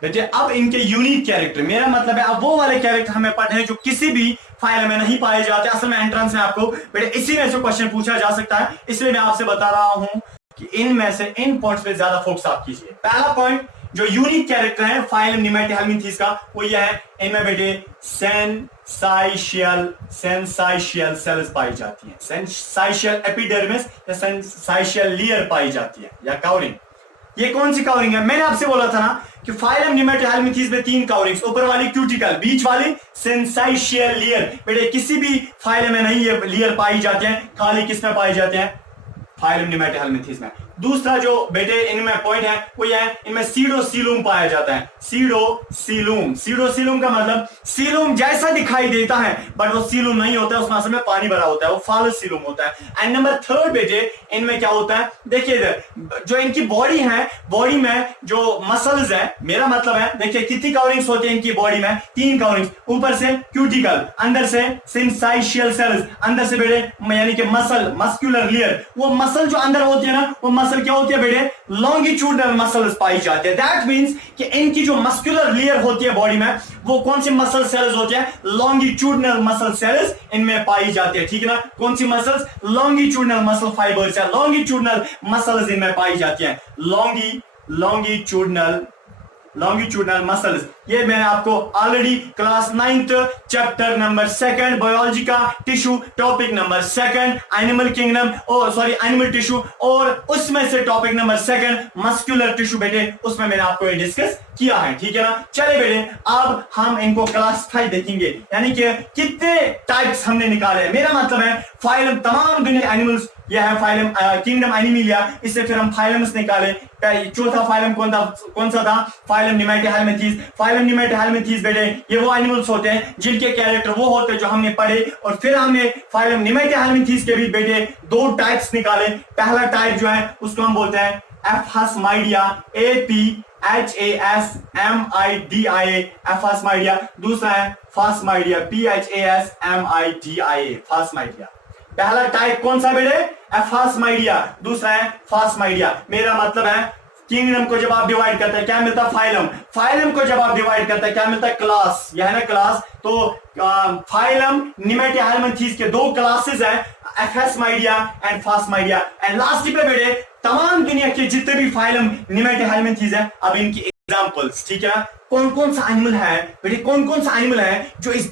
बेटे अब इनके यूनिक कैरेक्टर, मेरा मतलब है अब वो वाले कैरेक्टर हमें पढ़ने हैं जो किसी भी फाइल में नहीं पाए जाते, असल में एंट्रेंस में आपको बेटे इसी में से क्वेश्चन पूछा जा सकता है, इसलिए मैं आपसे बता रहा हूं कि इनमें से इन पॉइंट्स पे ज्यादा फोकस आप कीजिए। पहला पॉइंट जो यूनिक कैरेक्टर है फाइलम निमेटोहेलमिन्थीज का वो यह है, इनमें बेटे सेंसाइशियल सेल्स पाई जाती है, सेंसाइशियल एपिडर्मिस या सेंसाइशियल लेयर पाई जाती है या कवरिंग। ये कौन सी कवरिंग है, मैंने आपसे बोला था ना कि फाइलम निमेटोहेलमिन्थीज में 3 कवरिंग्स, ऊपर वाली क्यूटिकल, बीच वाली सेंसाइशियल लेयर। बेटे किसी भी फाइलम में नहीं ये लेयर पाई जाती है, खाली किस में पाई जाते हैं, फाइलम निमेटोहेलमिन्थीज में। दूसरा जो बेटे इनमें पॉइंट है वो यह है, इनमें सीडोसीलूम पाया जाता है, सीडोसीलूम का मतलब सीलूम जैसा दिखाई देता है बट वो सीलूम नहीं होता है, उसमें असल में पानी भरा होता है, वो फालस सीलूम होता है। एंड नंबर 3 बेटे इनमें क्या होता है, देखिए इधर जो इनकी बॉडी है, बॉडी में जो मसल्स है, मेरा मतलब है देखिए कितनी कवरिंग्स होती है इनकी बॉडी में, 3 कवरिंग्स, ऊपर से क्यूटिकल, अंदर से सिंसाइशियल सेल्स, अंदर से बेटे यानी कि मसल, मस्कुलर लेयर, वो मसल जो अंदर होती है ना वो मसल क्या होती है बेटे, लॉन्गिट्यूडनल मसल्स पाई जाती है। दैट मींस कि इनकी जो मस्कुलर लेयर होती है बॉडी में वो कौन सी मसल सेल्स होती है, लॉन्गिट्यूडनल मसल सेल्स इनमें पाई जाती है, ठीक है ना, कौन सी मसल्स, लॉन्गिट्यूडनल मसल फाइबर्स या लॉन्गिट्यूडनल मसल्स इनमें पाई जाती है, लॉन्गिट्यूडनल लॉन्गिट्यूडनल मसल्स, ये मैंने आपको already class 9th chapter number 2 biology का tissue topic number 2 animal kingdom animal tissue, और उसमें से टॉपिक नंबर 2 मस्कुलर टिश्यू बेटे, उसमें मैंने आपको ये डिस्कस किया है, ठीक है ना। चले बेटे अब हम इनको क्लासिफाई देखेंगे, यानी कि कितने टाइप्स हमने निकाले। मेरा मतलब है फाइलम, तमाम दुनिया एनिमल्स, यह है फाइलम किंगडम एनिमलिया, इससे फिर हम फाइलम्स निकाले। चौथा फाइलम कौन सा था? फाइलम निमेटोहेलमिंथेस। फाइलम निमेटोहेलमिंथेस बेटे ये वो एनिमल्स होते हैं जिनके कैरेक्टर वो होते हैं जो हमने पढ़े, और फिर हमने फाइलम निमेटोहेलमिंथेस के भी बेटे 2 टाइप्स निकाले। पहला टाइप जो है उसको हम बोलते हैं एफास्माइडिया, APHASMIDIA, एफास्माइडिया। दूसरा है फास्माइडिया, PHASMIDIA, फास्माइडिया। पहला टाइप कौन सा बेटे? एफास्माइडिया। दूसरा है फास्माइडिया। मेरा मतलब है किंगडम को जब आप डिवाइड करते हैं क्या मिलता है? फाइलम। फाइलम को जब आप डिवाइड करते हैं क्या मिलता है? क्लास। यह है ना क्लास। तो फाइलम निमेटोहेलमिंथेस के 2 क्लासेस हैं, एफास्माइडिया एंड फास्माइडिया। एंड लास्ट पे बेटे तमाम दुनिया के जितने भी फाइलम निमेटोहेलमिंथेस है, अब इनकी एग्जांपल्स, ठीक है। कौन कौन सा एनिमल है बेटे, कौन कौन सा एनिमल है जो इस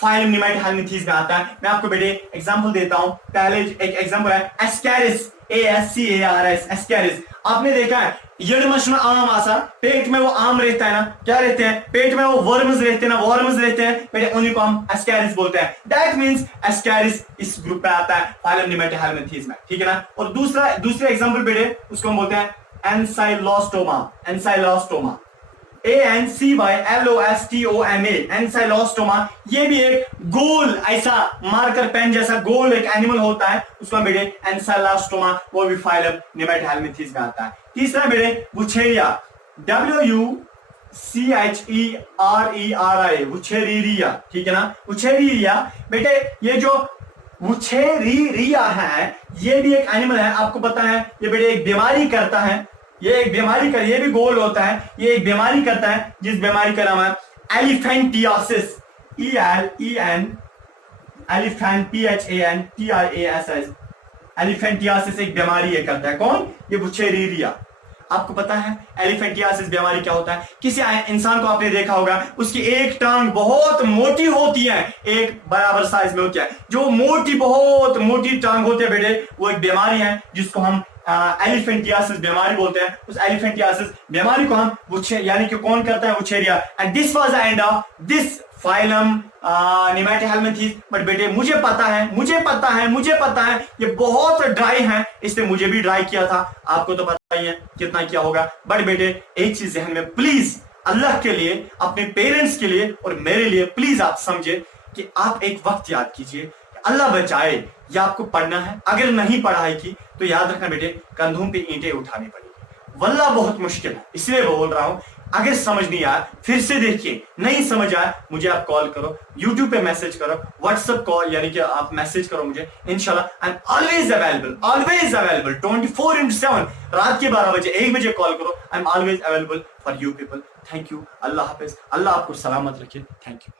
फाइलम निमेटोहेलमिंथेस में आता है? मैं आपको बेटे एग्जांपल देता हूं। पहले एक एग्जांपल है एस्कैरिस, ASCARS, एस्कैरिस। आपने देखा है यड़मश में आम आसा, पेट में वो आम रहता है ना, क्या रहते हैं? पेट में वो वर्म्स रहते हैं ना, वर्म्स रहते हैं बेटे, उन्हीं को हम एस्कैरिस बोलते हैं। दैट मींस एस्कैरिस इस ग्रुप पे आता है फाइलम निमेटोहेलमिंथेस में, ठीक है ना। और दूसरा एग्जांपल बेटे उसको हम बोलते हैं एंसाइलोस्टोमा, एंसाइलोस्टोमा, ANCYLOSTOMA, एंसाइलोस्टोमा। ये भी एक गोल ऐसा मार्कर पेन जैसा गोल एक एनिमल होता है, उसको हम बेटे एंसाइलोस्टोमा, वो भी फाइलम निमेटोहेलमिंथेस में आता है। तीसरा बेटे वुचेरिया, WUCHERERIA, वुचेरिया, ठीक है ना। वुचेरिया बेटे ये जो वुचेरिया है ये भी एक एनिमल है, आपको पता है ये बेटे एक बीमारी करता है, ये भी गोल होता है, ये एक बीमारी करता है जिस बीमारी का नाम है एलिफेंटियासिस, PHANTIASIS। एलिफेंटियासिस एक बीमारी है करता है, कौन? ये वुचेरिया। आपको पता है एलिफेंटियासिस बीमारी क्या होता है? किसी इंसान को आपने देखा होगा, उसकी एक टांग बहुत मोटी होती है, एक बराबर साइज में होती है, जो बहुत मोटी टांग होती है बेटे, वो एक बीमारी है जिसको हम एलिफेंटियासिस बीमारी बोलते हैं। उस एलिफेंटियासिस बीमारी को हम यानी कि कौन करता है? Wuchereria. And this was the end of this phylum nemathelminthes. But बेटे मुझे पता है ये बहुत ड्राई है, इसने मुझे भी ड्राई किया था, आपको तो पता ही है कितना किया होगा। बट बेटे एक चीज ध्यान में, प्लीज अल्लाह के लिए, अपने पेरेंट्स के लिए और मेरे लिए प्लीज आप समझे कि आप एक वक्त याद कीजिए, अल्लाह बचाए ये आपको पढ़ना है। अगर नहीं पढ़ाई की तो याद रखना बेटे कंधों पे ईंटें उठानी पड़ेगी, वल्लाह बहुत मुश्किल है। इसलिए बोल रहा हूं, अगर समझ नहीं आया फिर से देखिए, नहीं समझ आया मुझे आप कॉल करो, यूट्यूब पे मैसेज करो, व्हाट्सएप कॉल यानी कि आप मैसेज करो मुझे, इंशाल्लाह आई एम ऑलवेज अवेलेबल 24/7। रात के 12 बजे 1 बजे कॉल करो, I am always available for you people. Thank you, अल्लाह हाफिज, अल्लाह आपको सलामत रखे। Thank you.